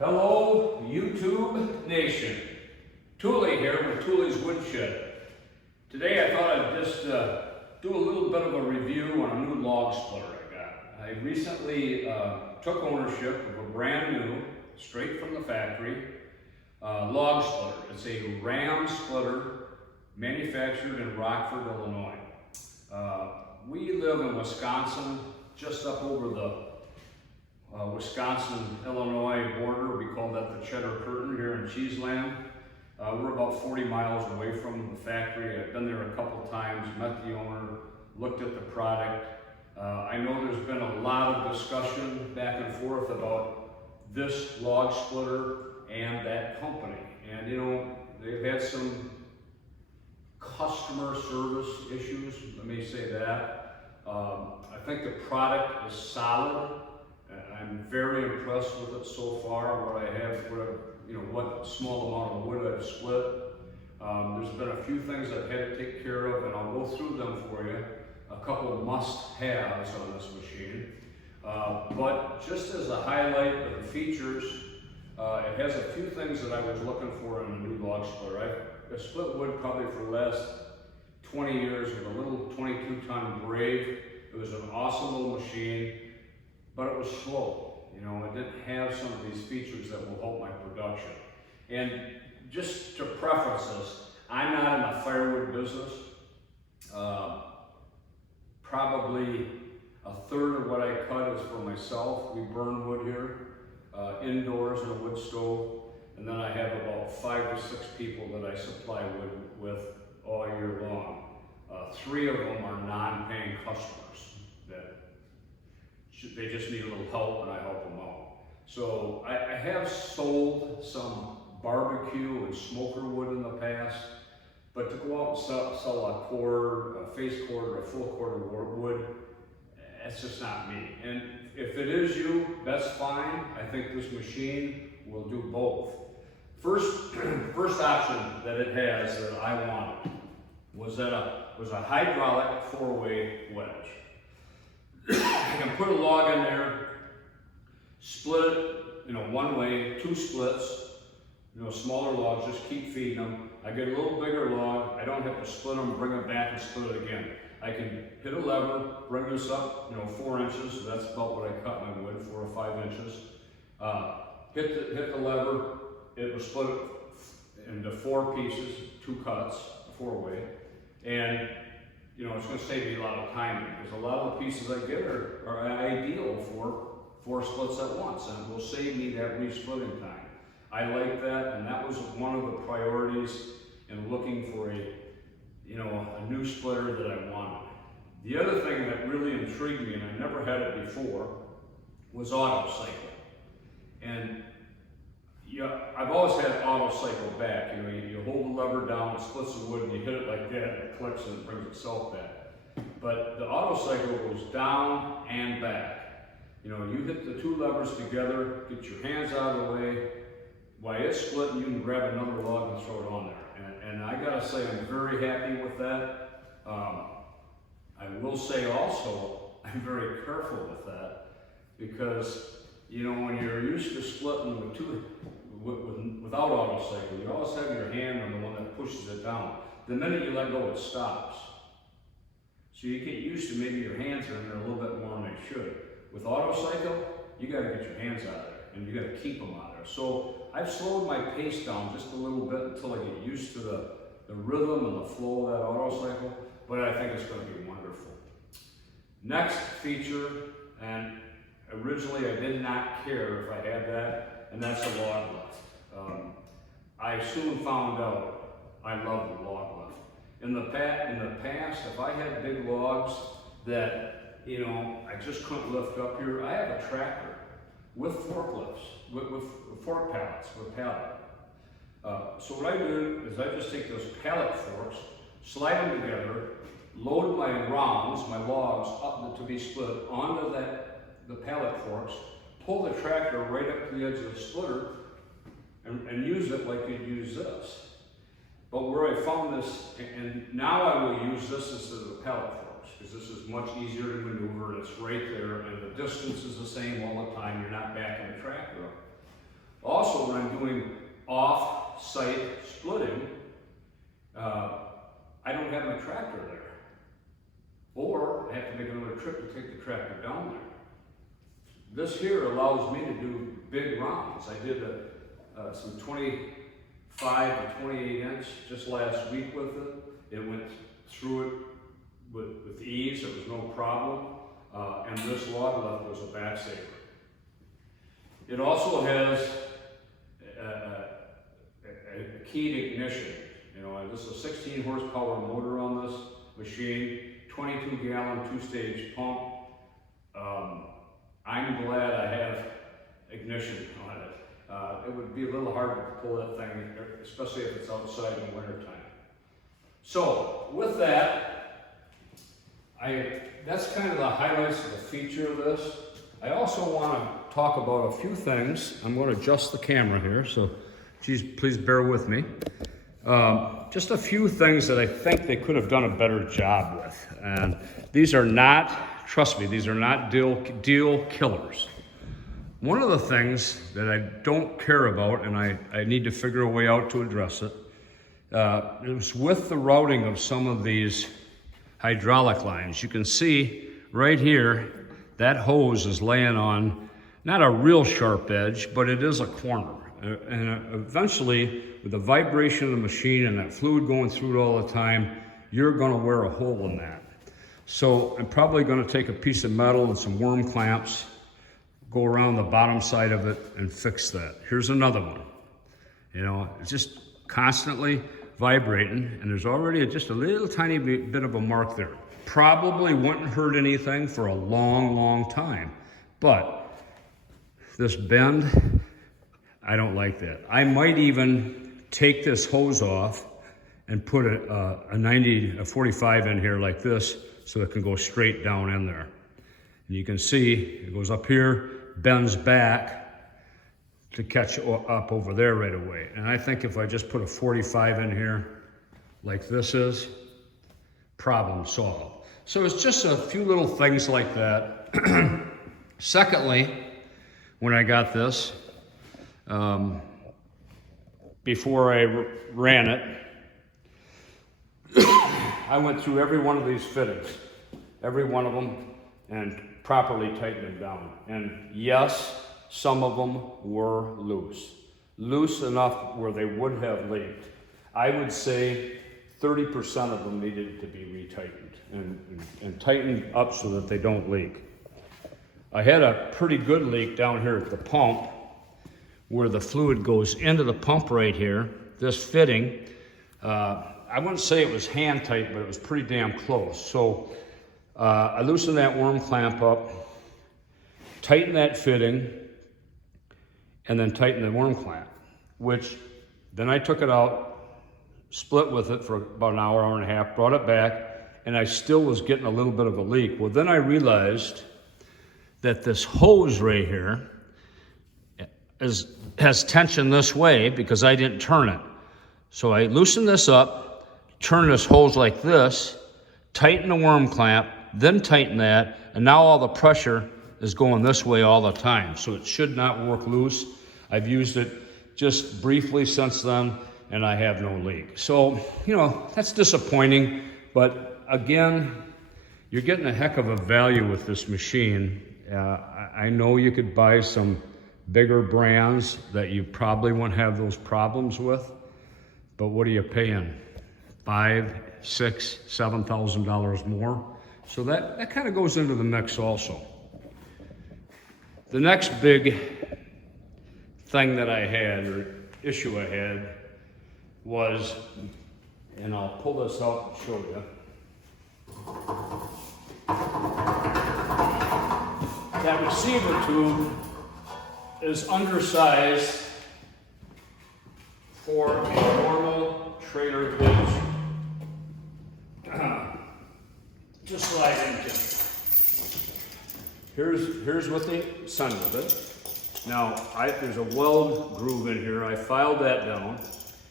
Hello, YouTube Nation. Thule here with Thule's Woodshed. Today I thought I'd just do a little bit of a review on a new log splitter I got. I recently took ownership of a brand new, straight from the factory, log splitter. It's a Ram splitter manufactured in Rockford, Illinois. We live in Wisconsin, just up over the Wisconsin-Illinois border. We call that the Cheddar Curtain here in Cheeseland. We're about 40 miles away from the factory. I've been there a couple times, met the owner, looked at the product. I know there's been a lot of discussion back and forth about this log splitter and that company. And you know, they've had some customer service issues, let me say that. I think the product is solid. I'm very impressed with it so far. What small amount of wood I've split. There's been a few things I've had to take care of, and I'll go through them for you. A couple must-haves on this machine. But just as a highlight of the features, it has a few things that I was looking for in a new log splitter. I've split wood probably for the last 20 years with a little 22-ton Brave. It was an awesome little machine, but it was slow. You know, it didn't have some of these features that will help my production. And just to preface this, I'm not in the firewood business. Probably a third of what I cut is for myself. We burn wood here, indoors in a wood stove. And then I have about 5 to 6 people that I supply wood with all year long. 3 of them are non-paying customers that they just need a little help, and I help them out. So I have sold some barbecue and smoker wood in the past, but to go out and sell a cord, a face cord, or a full cord of wood, that's just not me. And if it is you, that's fine. I think this machine will do both. First option that it has that I wanted was a hydraulic 4-way wedge. I can put a log in there, split it, one way, 2 splits, smaller logs, just keep feeding them. I get a little bigger log, I don't have to split them, bring them back and split it again. I can hit a lever, bring this up, 4 inches, so that's about what I cut my wood, 4 or 5 inches. Hit the lever, it will split it into 4 pieces, 2 cuts, 4-way, and it's going to save me a lot of time because a lot of the pieces I get are ideal for 4 splits at once, and it will save me that re-splitting time. I like that, and that was one of the priorities in looking for a new splitter that I wanted. The other thing that really intrigued me, and I never had it before, was auto cycle. And I've always had auto cycle back. You hold the lever down, it splits the wood, and you hit it like that, and it clicks and it brings itself back. But the auto cycle goes down and back. You hit the 2 levers together, get your hands out of the way. While it's splitting, you can grab another log and throw it on there. And I gotta say, I'm very happy with that. I will say also, I'm very careful with that because, when you're used to splitting without auto cycle, you always have your hand on the one that pushes it down. The minute you let go, it stops. So you get used to maybe your hands are in there a little bit more than they should. With auto cycle, you gotta get your hands out of there and you gotta keep them out of there. So I've slowed my pace down just a little bit until I get used to the rhythm and the flow of that auto cycle, but I think it's gonna be wonderful. Next feature, and originally I did not care if I had that, and that's a log lift. I soon found out I love the log lift. In the past, if I had big logs that I just couldn't lift up here, I have a tractor with forklifts, with fork pallets, with pallet. So what I do is I just take those pallet forks, slide them together, load my rounds, my logs up to be split onto the pallet forks, pull the tractor right up to the edge of the splitter, and use it like you'd use this. But where I found this, and now I will use this instead of the pallet forks, because this is much easier to maneuver, and it's right there, and the distance is the same all the time, you're not backing the tractor up. Also, when I'm doing off-site splitting, I don't have my tractor there. Or I have to make another trip to take the tractor down there. This here allows me to do big rounds. I did some 25 to 28 inch just last week with it. It went through it with ease, it was no problem. And this log lift was a back saver. It also has a keyed ignition. You know, this is a 16 horsepower motor on this machine, 22 gallon 2-stage pump. I'm glad I have ignition on it. It would be a little hard to pull that thing, especially if it's outside in the wintertime. So with that, that's kind of the highlights of the feature of this. I also want to talk about a few things. I'm going to adjust the camera here, so geez, please bear with me. Just a few things that I think they could have done a better job with. And these are not, trust me, these are not deal killers. One of the things that I don't care about, and I need to figure a way out to address it, is with the routing of some of these hydraulic lines. You can see right here, that hose is laying on not a real sharp edge, but it is a corner. And eventually, with the vibration of the machine and that fluid going through it all the time, you're gonna wear a hole in that. So I'm probably gonna take a piece of metal and some worm clamps, go around the bottom side of it and fix that. Here's another one. You know, it's just constantly vibrating, and there's already just a little tiny bit of a mark there. Probably wouldn't hurt anything for a long, long time. But this bend, I don't like that. I might even take this hose off and put a 45 in here like this so it can go straight down in there. And you can see it goes up here, bends back to catch up over there right away. And I think if I just put a 45 in here like this is, problem solved. So it's just a few little things like that. Secondly, when I got this, before I ran it, I went through every one of these fittings, every one of them, and properly tightened them down. And yes, some of them were loose enough where they would have leaked. I would say 30% of them needed to be retightened and tightened up so that they don't leak. I had a pretty good leak down here at the pump where the fluid goes into the pump right here. This fitting, I wouldn't say it was hand tight, but it was pretty damn close. So I loosened that worm clamp up, tightened that fitting, and then tightened the worm clamp, which then I took it out, split with it for about an hour, hour and a half, brought it back, and I still was getting a little bit of a leak. Well, then I realized that this hose right here has tension this way because I didn't turn it. So I loosened this up, turn this hose like this, tighten the worm clamp, then tighten that, and now all the pressure is going this way all the time. So it should not work loose. I've used it just briefly since then, and I have no leak. So, you know, that's disappointing, but again, you're getting a heck of a value with this machine. I know you could buy some bigger brands that you probably won't have those problems with, but what are you paying? $5,000, $6,000, $7,000 more? So that kind of goes into the mix also. The next big thing that I had, or issue I had, was, and I'll pull this out and show you. That receiver tube is undersized for a normal trailer hitch. Just slide into. Here's what they sent with it. Now, there's a weld groove in here. I filed that down,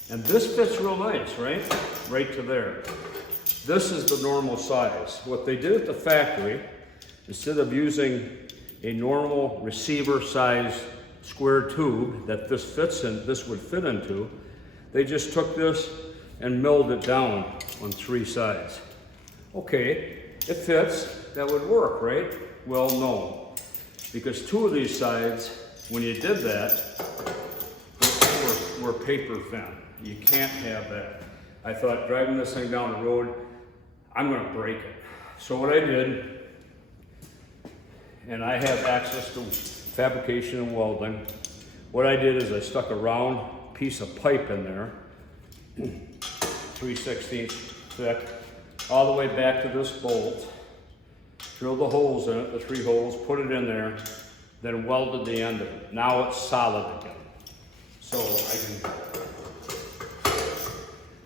and this fits real nice, right? Right to there. This is the normal size. What they did at the factory, instead of using a normal receiver size square tube that this fits in, this would fit into. They just took this and milled it down on 3 sides. Okay, it fits, that would work, right? Well, no, because 2 of these sides, when you did that, were paper thin. You can't have that. I thought driving this thing down the road, I'm gonna break it. So what I did, and I have access to fabrication and welding, what I did is I stuck a round piece of pipe in there, 3/16 thick, all the way back to this bolt, drilled the holes in it, the 3 holes, put it in there, then welded the end of it. Now it's solid again. So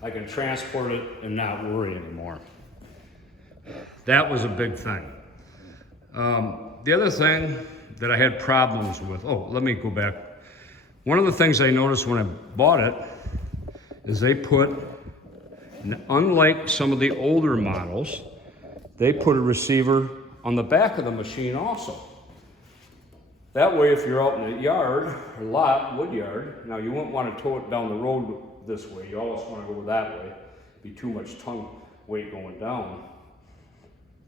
I can transport it and not worry anymore. That was a big thing. The other thing that I had problems with, let me go back. One of the things I noticed when I bought it is they put, unlike some of the older models, they put a receiver on the back of the machine also. That way, if you're out in the yard, or lot, wood yard, now you wouldn't want to tow it down the road this way. You always want to go that way. Be too much tongue weight going down.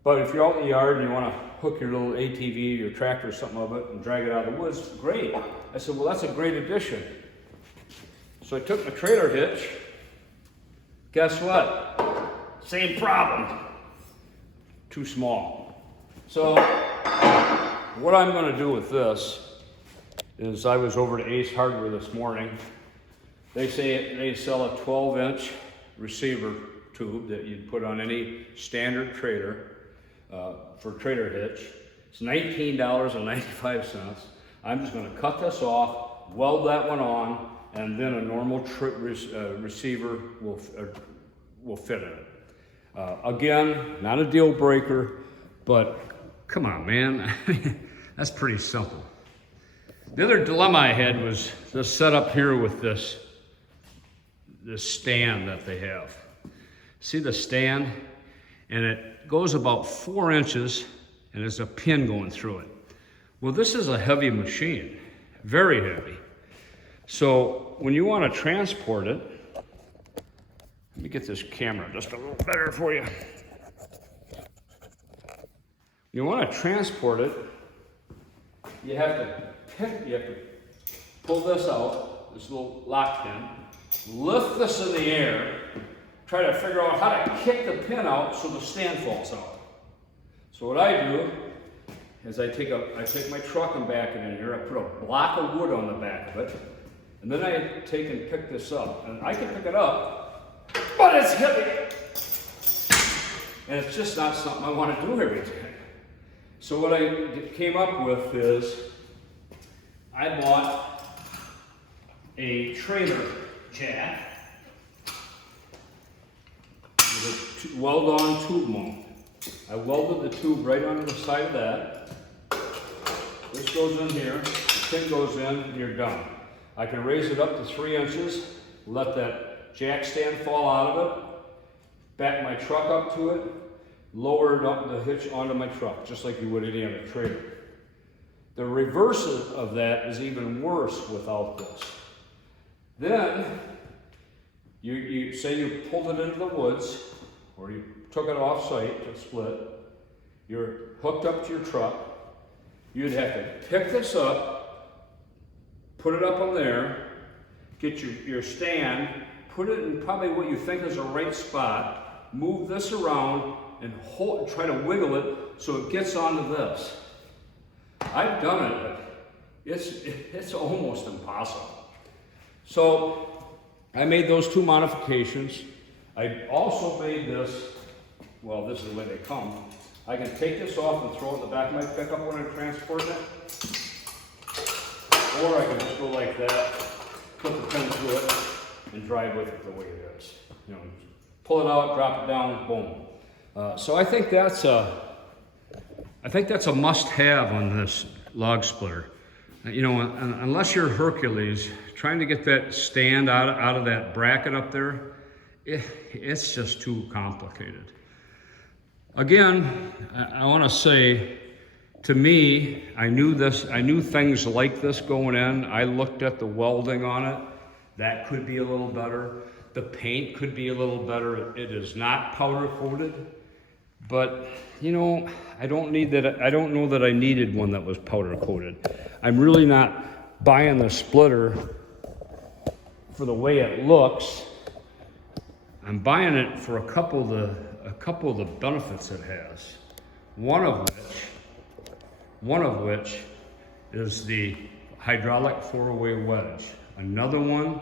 But if you're out in the yard and you want to hook your little ATV, your tractor, or something of it, and drag it out of the woods, great. I said, well, that's a great addition. So I took my trailer hitch. Guess what? Same problem. Too small. So what I'm going to do with this is I was over to Ace Hardware this morning. They say they sell a 12-inch receiver tube that you'd put on any standard trailer for trailer hitch. It's $19.95. I'm just going to cut this off, weld that one on, and then a normal receiver will fit in it. Again, not a deal breaker, but come on, man. That's pretty simple. The other dilemma I had was this setup here with this stand that they have. See the stand? And it goes about 4 inches and there's a pin going through it. Well, this is a heavy machine, very heavy. So when you want to transport it, let me get this camera just a little better for you. You want to transport it, you have to pull this out, this little lock pin, lift this in the air, try to figure out how to kick the pin out so the stand falls out. So what I do is I take my truck and back it in here, I put a block of wood on the back of it, and then I take and pick this up. And I can pick it up, but it's heavy. And it's just not something I want to do every day. So what I came up with is I bought a trailer jack with a weld-on tube mount. I welded the tube right onto the side of that. This goes in here, the pin goes in, and you're done. I can raise it up to 3 inches, let that jack stand fall out of it, back my truck up to it, lower it up the hitch onto my truck, just like you would any other trailer. The reverse of that is even worse without this. Then, you say you pulled it into the woods, or you took it off site to split, you're hooked up to your truck, you'd have to pick this up, put it up on there, get your stand, put it in probably what you think is a right spot, move this around, and try to wiggle it so it gets onto this. I've done it, but it's almost impossible. So I made those 2 modifications. I also made this, well, this is the way they come. I can take this off and throw it in the back of my pickup when I'm transporting it. Or I can just go like that, put the pin through it, and drive with it the way it is. You know, pull it out, drop it down, boom. So I think that's a must-have on this log splitter. You know, unless you're Hercules, trying to get that stand out of that bracket up there, it's just too complicated. Again, I want to say, To me, I knew things like this going in. I looked at the welding on it. That could be a little better. The paint could be a little better. It is not powder coated, but you know, I don't know that I needed one that was powder coated. I'm really not buying the splitter for the way it looks. I'm buying it for a couple of the benefits it has. One of which is the hydraulic 4-way wedge. Another one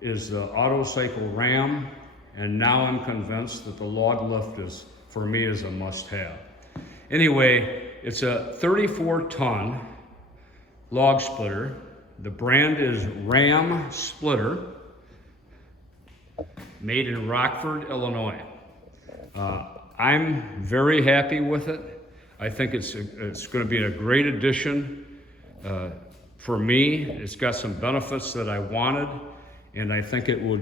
is the auto cycle ram, and now I'm convinced that the log lift is, for me, is a must-have. Anyway, it's a 34-ton log splitter. The brand is Ram Splitter, made in Rockford, Illinois. I'm very happy with it. I think it's going to be a great addition for me. It's got some benefits that I wanted, and I think it will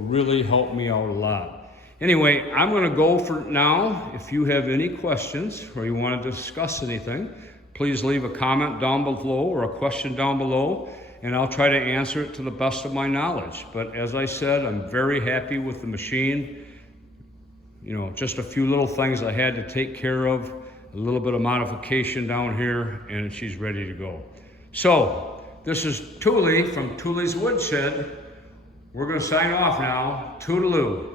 really help me out a lot. Anyway, I'm going to go for now. If you have any questions or you want to discuss anything, please leave a comment down below or a question down below, and I'll try to answer it to the best of my knowledge. But as I said, I'm very happy with the machine. You know, just a few little things I had to take care of, a little bit of modification down here, and she's ready to go. So, this is Thule from Thule's Woodshed. We're going to sign off now. Toodaloo.